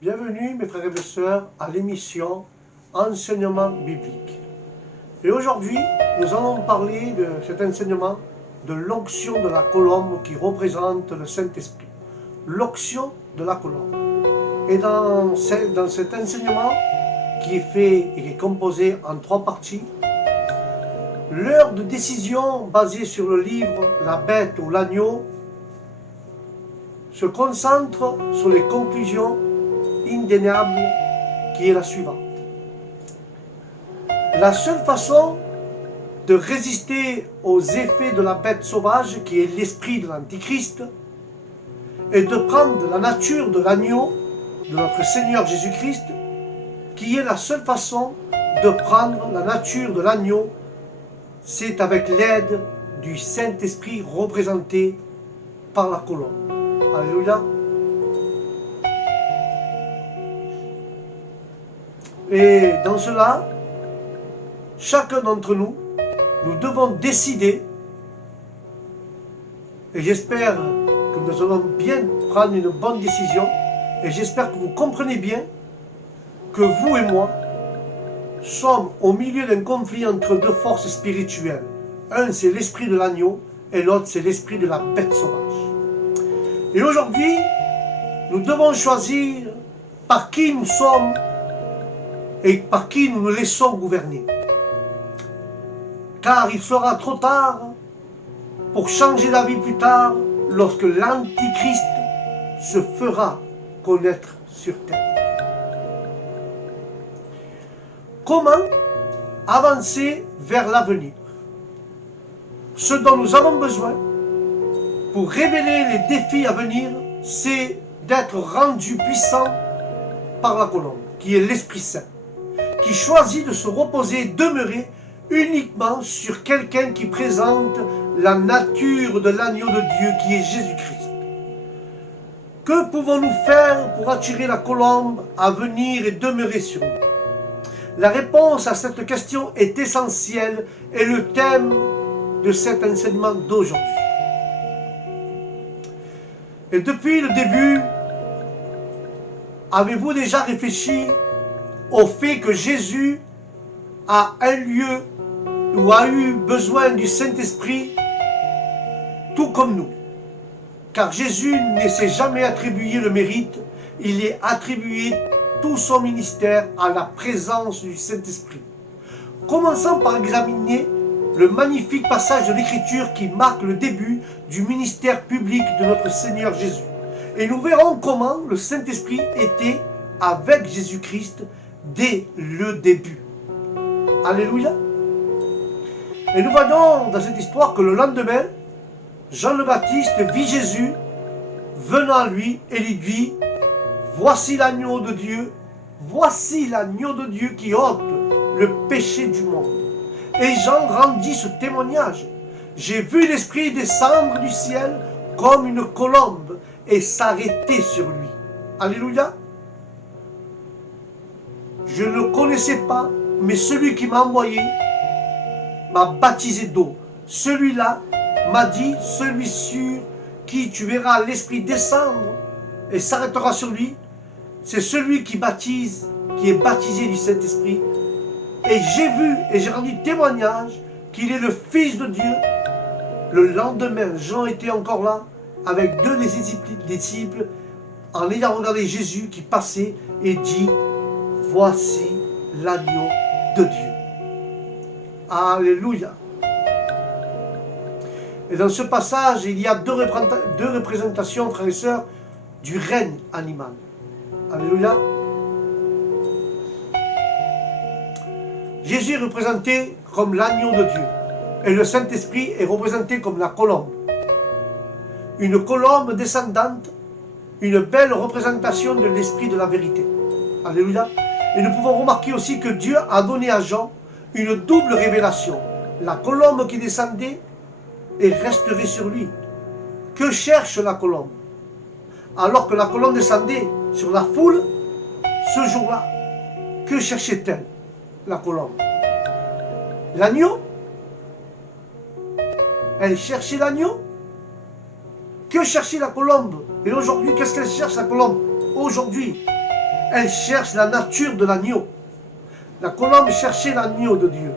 Bienvenue mes frères et mes sœurs à l'émission Enseignement biblique. Et aujourd'hui, nous allons parler de cet enseignement de l'onction de la colombe qui représente le Saint-Esprit. L'onction de la colombe. Et dans cet enseignement qui est fait et qui est composé en 3 parties, l'heure de décision basée sur le livre La bête ou l'agneau se concentre sur les conclusions indéniable qui est la suivante. La seule façon de résister aux effets de la bête sauvage qui est l'esprit de l'Antichrist est de prendre la nature de l'agneau de notre Seigneur Jésus-Christ, qui est la seule façon de prendre la nature de l'agneau, c'est avec l'aide du Saint-Esprit représenté par la colombe. Alléluia. Et dans cela, chacun d'entre nous, nous devons décider, et j'espère que nous allons bien prendre une bonne décision, et j'espère que vous comprenez bien que vous et moi sommes au milieu d'un conflit entre 2 forces spirituelles. Un, c'est l'esprit de l'agneau, et l'autre, c'est l'esprit de la bête sauvage. Et aujourd'hui, nous devons choisir par qui nous sommes et par qui nous nous laissons gouverner. Car il sera trop tard pour changer d'avis plus tard lorsque l'Antichrist se fera connaître sur terre. Comment avancer vers l'avenir? Ce dont nous avons besoin pour révéler les défis à venir, c'est d'être rendu puissant par la colombe, qui est l'Esprit Saint, qui choisit de se reposer et demeurer uniquement sur quelqu'un qui présente la nature de l'agneau de Dieu qui est Jésus-Christ. Que pouvons-nous faire pour attirer la colombe à venir et demeurer sur nous? La réponse à cette question est essentielle et le thème de cet enseignement d'aujourd'hui. Et depuis le début, avez-vous déjà réfléchi au fait que Jésus a un lieu où a eu besoin du Saint-Esprit, tout comme nous? Car Jésus ne s'est jamais attribué le mérite, il est attribué tout son ministère à la présence du Saint-Esprit. Commençons par examiner le magnifique passage de l'Écriture qui marque le début du ministère public de notre Seigneur Jésus. Et nous verrons comment le Saint-Esprit était avec Jésus-Christ dès le début. Alléluia. Et nous voyons dans cette histoire que le lendemain, Jean le Baptiste vit Jésus venant à lui et lui dit: voici l'agneau de Dieu qui ôte le péché du monde. Et Jean rendit ce témoignage: j'ai vu l'Esprit descendre du ciel comme une colombe et s'arrêter sur lui. Alléluia. Je ne le connaissais pas, mais celui qui m'a envoyé m'a baptisé d'eau. Celui-là m'a dit: celui sur qui tu verras l'Esprit descendre et s'arrêtera sur lui, c'est celui qui baptise, qui est baptisé du Saint-Esprit. Et j'ai vu et j'ai rendu témoignage qu'il est le Fils de Dieu. Le lendemain, Jean était encore là avec 2 des disciples en ayant regardé Jésus qui passait et dit: voici l'agneau de Dieu. Alléluia. Et dans ce passage, il y a 2 représentations, frères et sœurs, du règne animal. Alléluia. Jésus est représenté comme l'agneau de Dieu. Et le Saint-Esprit est représenté comme la colombe. Une colombe descendante, une belle représentation de l'Esprit de la vérité. Alléluia. Et nous pouvons remarquer aussi que Dieu a donné à Jean une double révélation. La colombe qui descendait et resterait sur lui. Que cherche la colombe? Alors que la colombe descendait sur la foule, ce jour-là, que cherchait-elle, la colombe? L'agneau? Elle cherchait l'agneau? Que cherchait la colombe? Et aujourd'hui, qu'est-ce qu'elle cherche, la colombe? Aujourd'hui, elle cherche la nature de l'agneau. La colombe cherchait l'agneau de Dieu.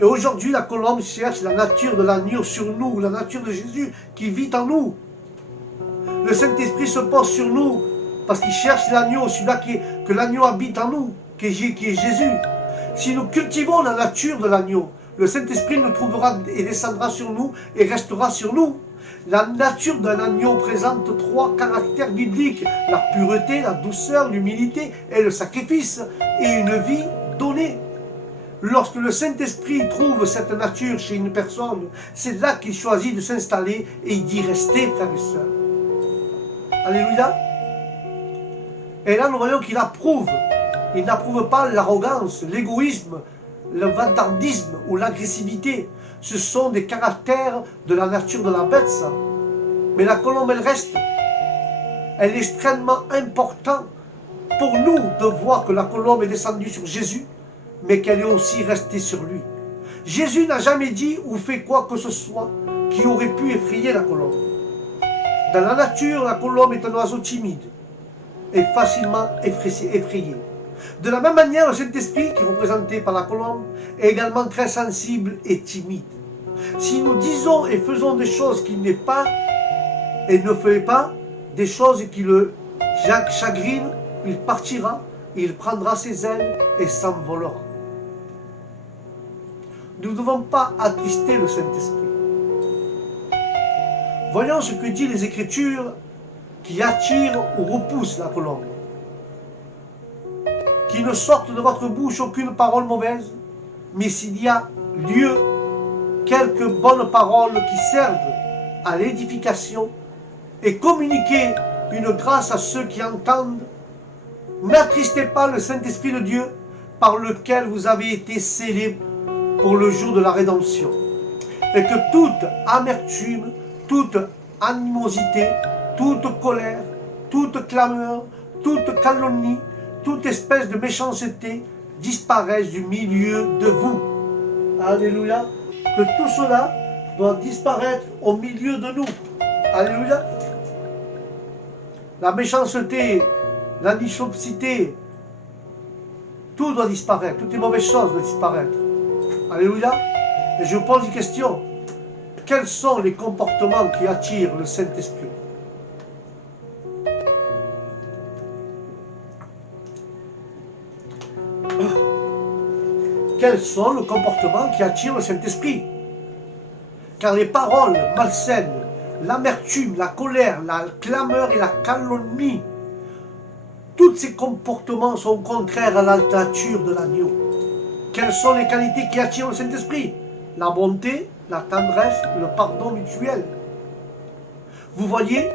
Et aujourd'hui, la colombe cherche la nature de l'agneau sur nous, la nature de Jésus qui vit en nous. Le Saint-Esprit se pose sur nous parce qu'il cherche l'agneau, celui-là que l'agneau habite en nous, qui est Jésus. Si nous cultivons la nature de l'agneau, le Saint-Esprit nous trouvera et descendra sur nous et restera sur nous. La nature d'un agneau présente 3 caractères bibliques: la pureté, la douceur, l'humilité et le sacrifice, et une vie donnée. Lorsque le Saint-Esprit trouve cette nature chez une personne, c'est là qu'il choisit de s'installer et il dit: restez, frères et sœurs. Alléluia. Et là, nous voyons qu'il approuve. Il n'approuve pas l'arrogance, l'égoïsme, le vantardisme ou l'agressivité. Ce sont des caractères de la nature de la bête, ça. Mais la colombe, elle reste. Elle est extrêmement importante pour nous de voir que la colombe est descendue sur Jésus, mais qu'elle est aussi restée sur lui. Jésus n'a jamais dit ou fait quoi que ce soit qui aurait pu effrayer la colombe. Dans la nature, la colombe est un oiseau timide et facilement effrayé. De la même manière, le Saint-Esprit, qui est représenté par la colombe, est également très sensible et timide. Si nous disons et faisons des choses qu'il n'est pas et ne fait pas, des choses qui le chagrinent, il partira, il prendra ses ailes et s'envolera. Nous ne devons pas attrister le Saint-Esprit. Voyons ce que disent les Écritures qui attirent ou repoussent la colombe. Qu'il ne sorte de votre bouche aucune parole mauvaise, mais s'il y a lieu, quelques bonnes paroles qui servent à l'édification et communiquer une grâce à ceux qui entendent. N'attristez pas le Saint-Esprit de Dieu par lequel vous avez été scellés pour le jour de la rédemption. Et que toute amertume, toute animosité, toute colère, toute clameur, toute calomnie, toute espèce de méchanceté disparaisse du milieu de vous. Alléluia. Que tout cela doit disparaître au milieu de nous. Alléluia. La méchanceté, l'anisopsité, tout doit disparaître. Toutes les mauvaises choses doivent disparaître. Alléluia. Et je vous pose une question. Quels sont les comportements qui attirent le Saint-Esprit? Quels sont les comportements qui attirent le Saint-Esprit? Car les paroles malsaines, l'amertume, la colère, la clameur et la calomnie, tous ces comportements sont contraires à la nature de l'agneau. Quelles sont les qualités qui attirent le Saint-Esprit? La bonté, la tendresse, le pardon mutuel. Vous voyez,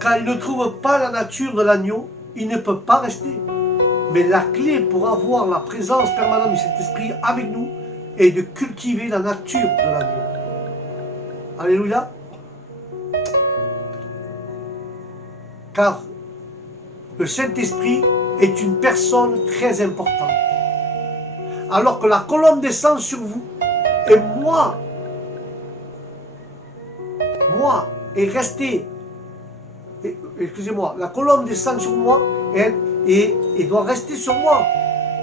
quand il ne trouve pas la nature de l'agneau, il ne peut pas rester. Mais la clé pour avoir la présence permanente du Saint-Esprit avec nous est de cultiver la nature de l'agneau. Alléluia. Car le Saint-Esprit est une personne très importante. Alors que la colombe descend sur vous, et moi, est resté, excusez-moi, la colombe descend sur moi et doit rester sur moi.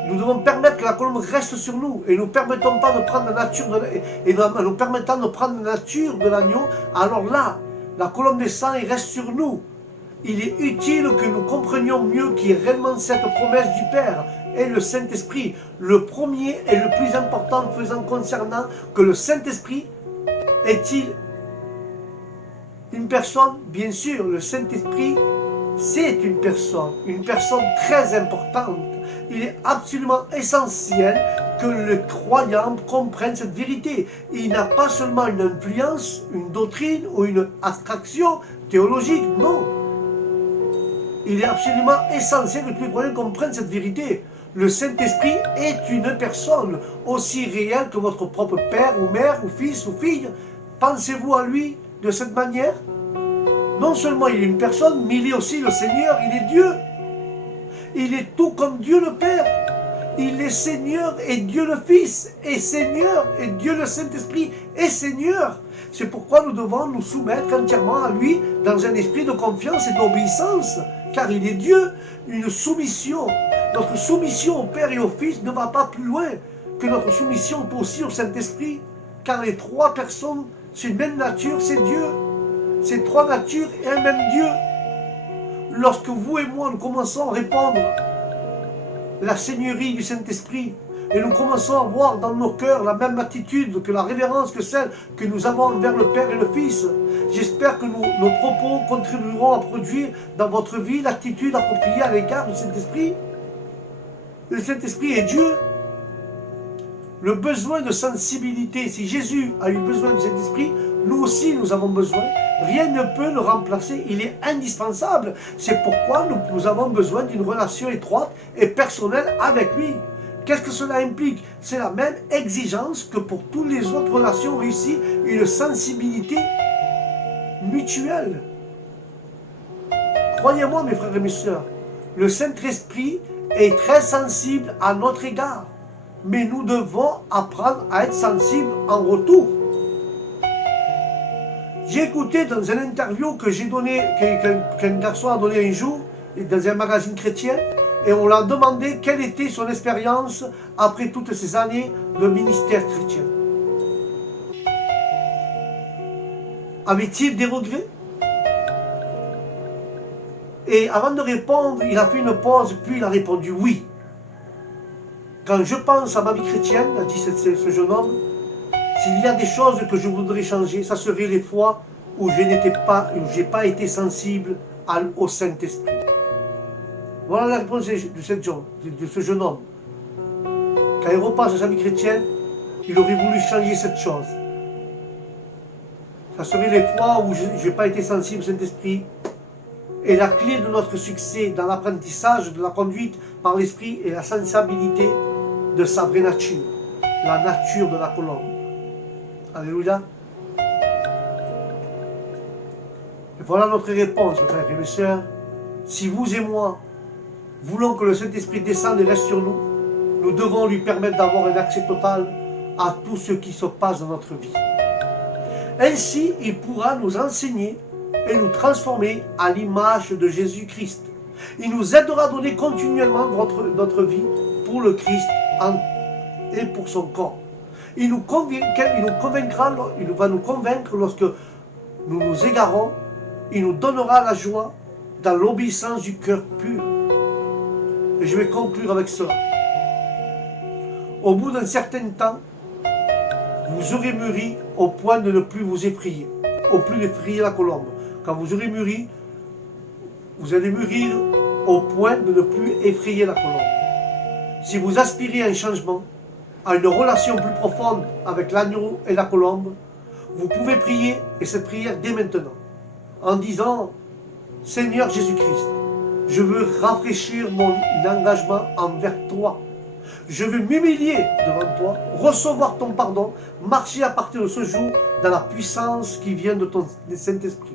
Nous devons permettre que la colombe reste sur nous et nous permettons pas de prendre la nature nous permettant de prendre la nature de l'agneau. Alors là, la colombe descend et reste sur nous. Il est utile que nous comprenions mieux qui est réellement cette promesse du Père et le Saint-Esprit. Le premier et le plus important faisant concernant que le Saint-Esprit est-il une personne? Bien sûr, le Saint-Esprit, c'est une personne très importante. Il est absolument essentiel que le croyant comprenne cette vérité. Il n'a pas seulement une influence, une doctrine ou une abstraction théologique, non. Il est absolument essentiel que tous les croyants comprennent cette vérité. Le Saint-Esprit est une personne aussi réelle que votre propre père ou mère ou fils ou fille. Pensez-vous à lui de cette manière? Non seulement il est une personne, mais il est aussi le Seigneur, il est Dieu. Il est tout comme Dieu le Père. Il est Seigneur et Dieu le Fils, et Seigneur et Dieu le Saint-Esprit, et Seigneur. C'est pourquoi nous devons nous soumettre entièrement à lui dans un esprit de confiance et d'obéissance, car il est Dieu. Une soumission, notre soumission au Père et au Fils ne va pas plus loin que notre soumission aussi au Saint-Esprit, car les trois personnes, c'est une même nature, c'est Dieu. C'est trois natures et un même Dieu. Lorsque vous et moi, nous commençons à répandre la Seigneurie du Saint-Esprit, et nous commençons à voir dans nos cœurs la même attitude, que la révérence, que celle que nous avons envers le Père et le Fils. J'espère que nos propos contribueront à produire dans votre vie l'attitude appropriée à l'égard du Saint-Esprit. Le Saint-Esprit est Dieu. Le besoin de sensibilité, si Jésus a eu besoin du Saint-Esprit, nous aussi nous avons besoin. Rien ne peut le remplacer, il est indispensable. C'est pourquoi nous avons besoin d'une relation étroite et personnelle avec lui. Qu'est-ce que cela implique? C'est la même exigence que pour toutes les autres relations réussies, une sensibilité mutuelle. Croyez-moi mes frères et mes sœurs, le Saint-Esprit est très sensible à notre égard, mais nous devons apprendre à être sensibles en retour. J'ai écouté dans une interview que j'ai donné, qu'un garçon a donné un jour, dans un magazine chrétien, et on l'a demandé quelle était son expérience après toutes ces années de ministère chrétien. Avait-il des regrets? Et avant de répondre, il a fait une pause, puis il a répondu oui. Quand je pense à ma vie chrétienne, a dit ce jeune homme, s'il y a des choses que je voudrais changer, ça serait les fois où je n'ai pas été sensible au Saint-Esprit. Voilà la réponse de ce jeune homme. Quand il repasse à sa vie chrétienne, il aurait voulu changer cette chose. Ça serait les fois où je n'ai pas été sensible au Saint-Esprit. Et la clé de notre succès dans l'apprentissage de la conduite par l'Esprit est la sensibilité de sa vraie nature, la nature de la colombe. Alléluia. Et voilà notre réponse, frères et mes sœurs. Si vous et moi voulons que le Saint-Esprit descende et reste sur nous, nous devons lui permettre d'avoir un accès total à tout ce qui se passe dans notre vie. Ainsi, il pourra nous enseigner et nous transformer à l'image de Jésus-Christ. Il nous aidera à donner continuellement notre vie pour le Christ et pour son corps. Il va nous convaincre lorsque nous nous égarons. Il nous donnera la joie dans l'obéissance du cœur pur. Et je vais conclure avec cela. Au bout d'un certain temps, vous aurez mûri au point de ne plus vous effrayer, au plus d'effrayer la colombe. Quand vous aurez mûri, vous allez mûrir au point de ne plus effrayer la colombe. Si vous aspirez à un changement, à une relation plus profonde avec l'agneau et la colombe, vous pouvez prier, et cette prière dès maintenant, en disant « Seigneur Jésus-Christ, je veux rafraîchir mon engagement envers toi. Je veux m'humilier devant toi, recevoir ton pardon, marcher à partir de ce jour dans la puissance qui vient de ton Saint-Esprit. »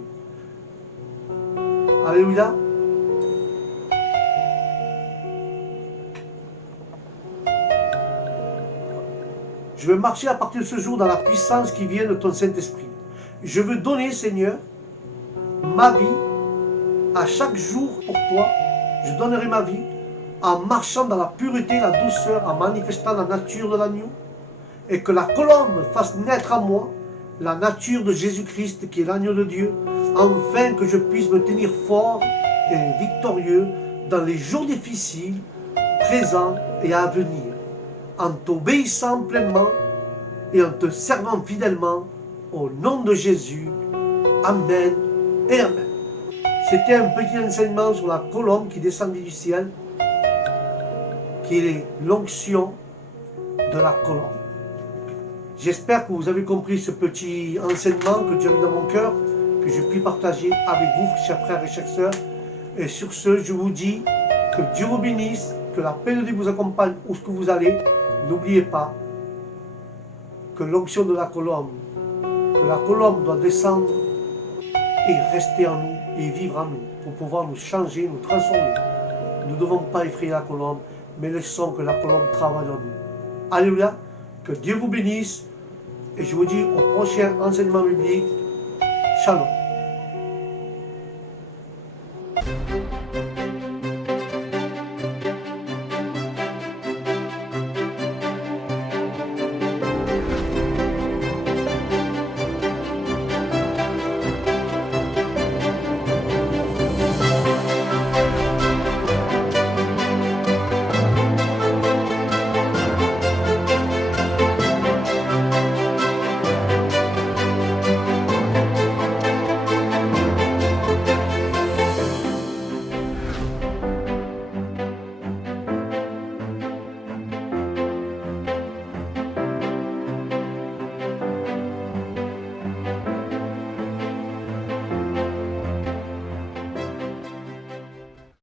Alléluia. Je veux marcher à partir de ce jour dans la puissance qui vient de ton Saint-Esprit. Je veux donner, Seigneur, ma vie à chaque jour pour toi. Je donnerai ma vie en marchant dans la pureté, la douceur, en manifestant la nature de l'agneau, et que la colombe fasse naître en moi la nature de Jésus-Christ qui est l'agneau de Dieu, afin que je puisse me tenir fort et victorieux dans les jours difficiles, présents et à venir, en t'obéissant pleinement et en te servant fidèlement au nom de Jésus. Amen et Amen. C'était un petit enseignement sur la colombe qui descendit du ciel, qui est l'onction de la colombe. J'espère que vous avez compris ce petit enseignement que Dieu a mis dans mon cœur, que je puis partager avec vous, chers frères et chères sœurs. Et sur ce, je vous dis que Dieu vous bénisse, que la paix de Dieu vous accompagne où ce que vous allez. N'oubliez pas que l'onction de la colombe doit descendre et rester en nous et vivre en nous pour pouvoir nous changer, nous transformer. Nous ne devons pas effrayer la colombe, mais laissons que la colombe travaille en nous. Alléluia, que Dieu vous bénisse. Et je vous dis au prochain enseignement biblique. Shalom.